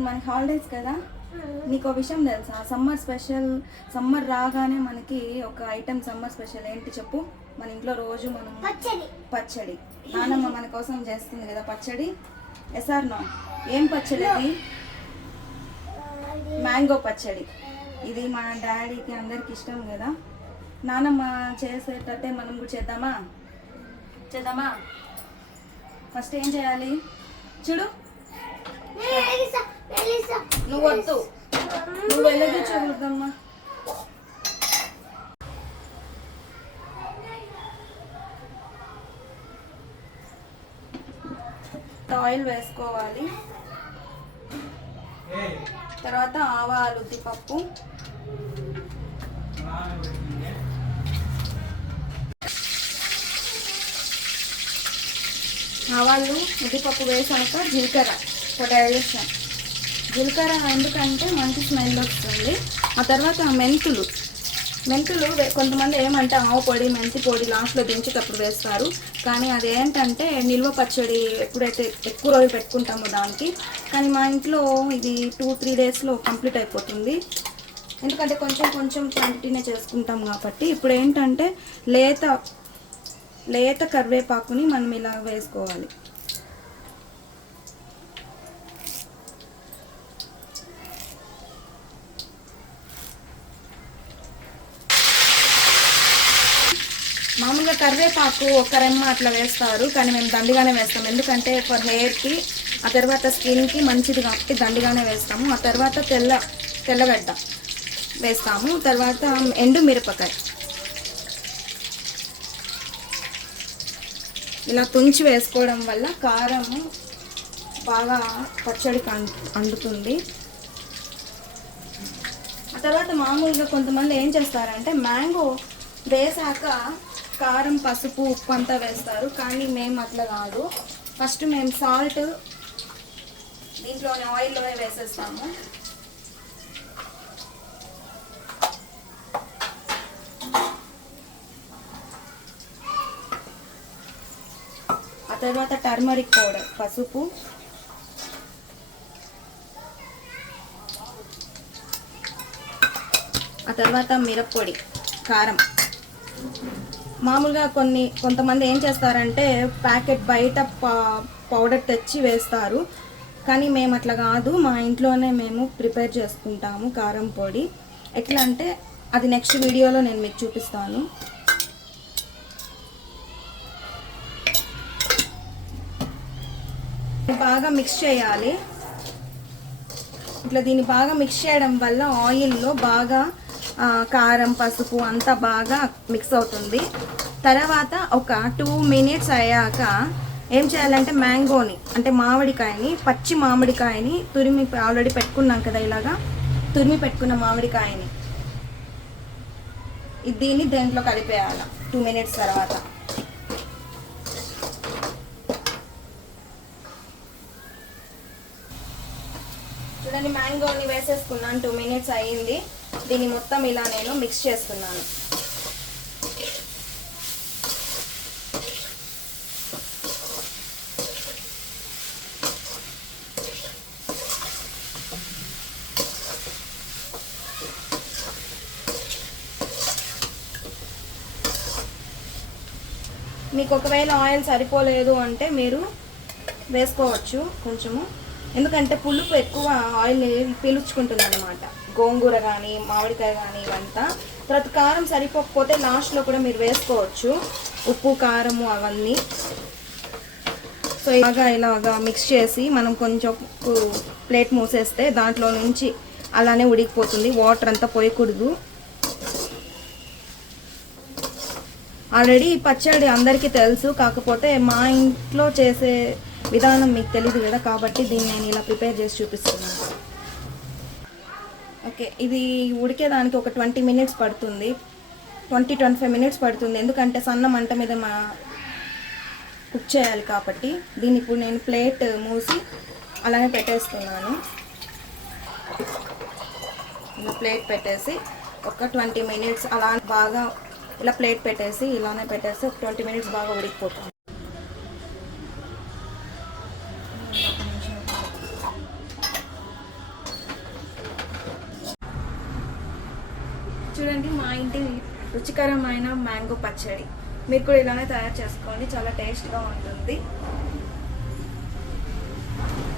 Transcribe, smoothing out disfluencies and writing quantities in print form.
ఇప్పుడు మనకి హాలిడేస్ కదా, నీకు ఒక విషయం తెలుసా? సమ్మర్ స్పెషల్, సమ్మర్ రాగానే మనకి ఒక ఐటెం సమ్మర్ స్పెషల్ ఏంటి చెప్పు? మన ఇంట్లో రోజు మనం పచ్చడి నానమ్మ మన కోసం చేస్తుంది కదా పచ్చడి. S R no? ఏం పచ్చడి అది? మ్యాంగో పచ్చడి. ఇది మా డాడీకి అందరికి ఇష్టం కదా. నానమ్మ చేసేటట్టే మనం కూడా చేద్దామా? ఫస్ట్ ఏం చేయాలి చూడు. నువ్వు వద్దు, నువ్వు వెళ్ళదు చూడమ్మా. ఆయిల్ వేసుకోవాలి, తర్వాత ఆవాలు, ఉద్దిపప్పు, ఆవాలు ఉద్దిపప్పు వేసాక జీలకర్ర పొటాటో వేసాం. జీలకర్ర ఎందుకంటే మంచి స్మెల్ వస్తుంది. ఆ తర్వాత మెంతులు కొంతమంది ఏమంటే ఆవు పొడి, మెంతి పొడి లాస్ట్లో దించేటప్పుడు వేస్తారు. కానీ అదేంటంటే నిల్వ పచ్చడి ఎప్పుడైతే ఎక్కువ రోజులు పెట్టుకుంటామో దానికి. కానీ మా ఇంట్లో ఇది 2-3 డేస్లో కంప్లీట్ అయిపోతుంది. ఎందుకంటే కొంచెం క్వాంటిటీనే చేసుకుంటాం కాబట్టి. ఇప్పుడు ఏంటంటే లేత కరివేపాకుని మనం ఇలా వేసుకోవాలి. మామూలుగా కరివేపాకు ఒక రెమ్మ అట్లా వేస్తారు, కానీ మేము దండిగానే వేస్తాం. ఎందుకంటే ఫర్ హెయిర్కి, ఆ తర్వాత స్కిన్కి మంచిది కాబట్టి దండిగానే వేస్తాము. ఆ తర్వాత తెల్లగడ్డ వేస్తాము. తర్వాత ఎండు మిరపకాయ ఇలా తుంచి వేసుకోవడం వల్ల కారము బాగా పచ్చడికి అంటుతుంది. ఆ తర్వాత మామూలుగా కొంతమంది ఏం చేస్తారంటే మ్యాంగో వేసాక కారం, పసుపు, ఉప్పు అంతా వేస్తారు. కానీ మేము అట్లా కాదు. ఫస్ట్ మేము సాల్ట్ దీంట్లోనే ఆయిల్లోనే వేసేస్తాము. ఆ తర్వాత టర్మరిక్ పౌడర్, పసుపు, ఆ తర్వాత మిరప్పొడి, కారం. మామూలుగా కొంతమంది ఏం చేస్తారంటే ప్యాకెట్ బయట పౌడర్ తెచ్చి వేస్తారు. కానీ మేము అట్లా కాదు, మా ఇంట్లోనే మేము ప్రిపేర్ చేసుకుంటాము కారం పొడి. ఎట్లా అంటే అది నెక్స్ట్ వీడియోలో నేను మీకు చూపిస్తాను. బాగా మిక్స్ చేయాలి. ఇట్లా దీన్ని బాగా మిక్స్ చేయడం వల్ల ఆయిల్లో బాగా కారం, పసుపు అంతా బాగా మిక్స్ అవుతుంది. తర్వాత ఒక 2 మినిట్స్ అయ్యాక ఏం చేయాలంటే మ్యాంగోని, అంటే మామిడికాయని, పచ్చి మామిడికాయని తురిమి ఆల్రెడీ పెట్టుకున్నాం కదా, ఇలాగా తురిమి పెట్టుకున్న మామిడికాయని దీన్ని దేంట్లో కలిపేయాలి 2 మినిట్స్ తర్వాత. చూడండి, మ్యాంగోని వేసేసుకున్నాను. 2 మినిట్స్ అయ్యింది. దీన్ని మొత్తం ఇలా నేను మిక్స్ చేస్తున్నాను. మీకు ఒకవేళ ఆయిల్ సరిపోలేదు అంటే మీరు వేసుకోవచ్చు కొంచెము. ఎందుకంటే పులుపు ఎక్కువ ఆయిల్ పీల్చుకుంటుంది అన్నమాట, గోంగూర కానీ మామిడికాయ కానీ ఇవంతా. తర్వాత కారం సరిపోకపోతే లాస్ట్లో కూడా మీరు వేసుకోవచ్చు, ఉప్పు, కారము అవన్నీ. సో ఇలాగా మిక్స్ చేసి మనం కొంచెం ప్లేట్ మూసేస్తే దాంట్లో నుంచి అలానే ఉడికిపోతుంది, వాటర్ అంతా పోయకూడదు. ఆల్రెడీ పచ్చడి అందరికీ తెలుసు, కాకపోతే మా ఇంట్లో చేసే విధానం మీకు తెలియదు కదా, కాబట్టి దీన్ని నేను ఇలా ప్రిపేర్ చేసి చూపిస్తున్నాను. ఓకే, ఇది ఉడికేదానికి ఒక 20 మినిట్స్ పడుతుంది, 20-25 మినిట్స్ పడుతుంది. ఎందుకంటే సన్న మంట మీద కుక్ చేయాలి కాబట్టి. దీన్ని ఇప్పుడు నేను ప్లేట్ మూసి అలానే పెట్టేస్తున్నాను. ఇలా ప్లేట్ పెట్టేసి ఒక 20 మినిట్స్ అలా బాగా ఇలా ప్లేట్ పెట్టేసి ఇలానే పెట్టేసి ఒక 20 మినిట్స్ బాగా ఉడికిపోతుంది. చూడండి మా ఇంటి రుచికరమైన మ్యాంగో పచ్చడి. మీరు కూడా ఇలానే తయారు చేసుకోండి, చాలా టేస్ట్గా ఉంటుంది.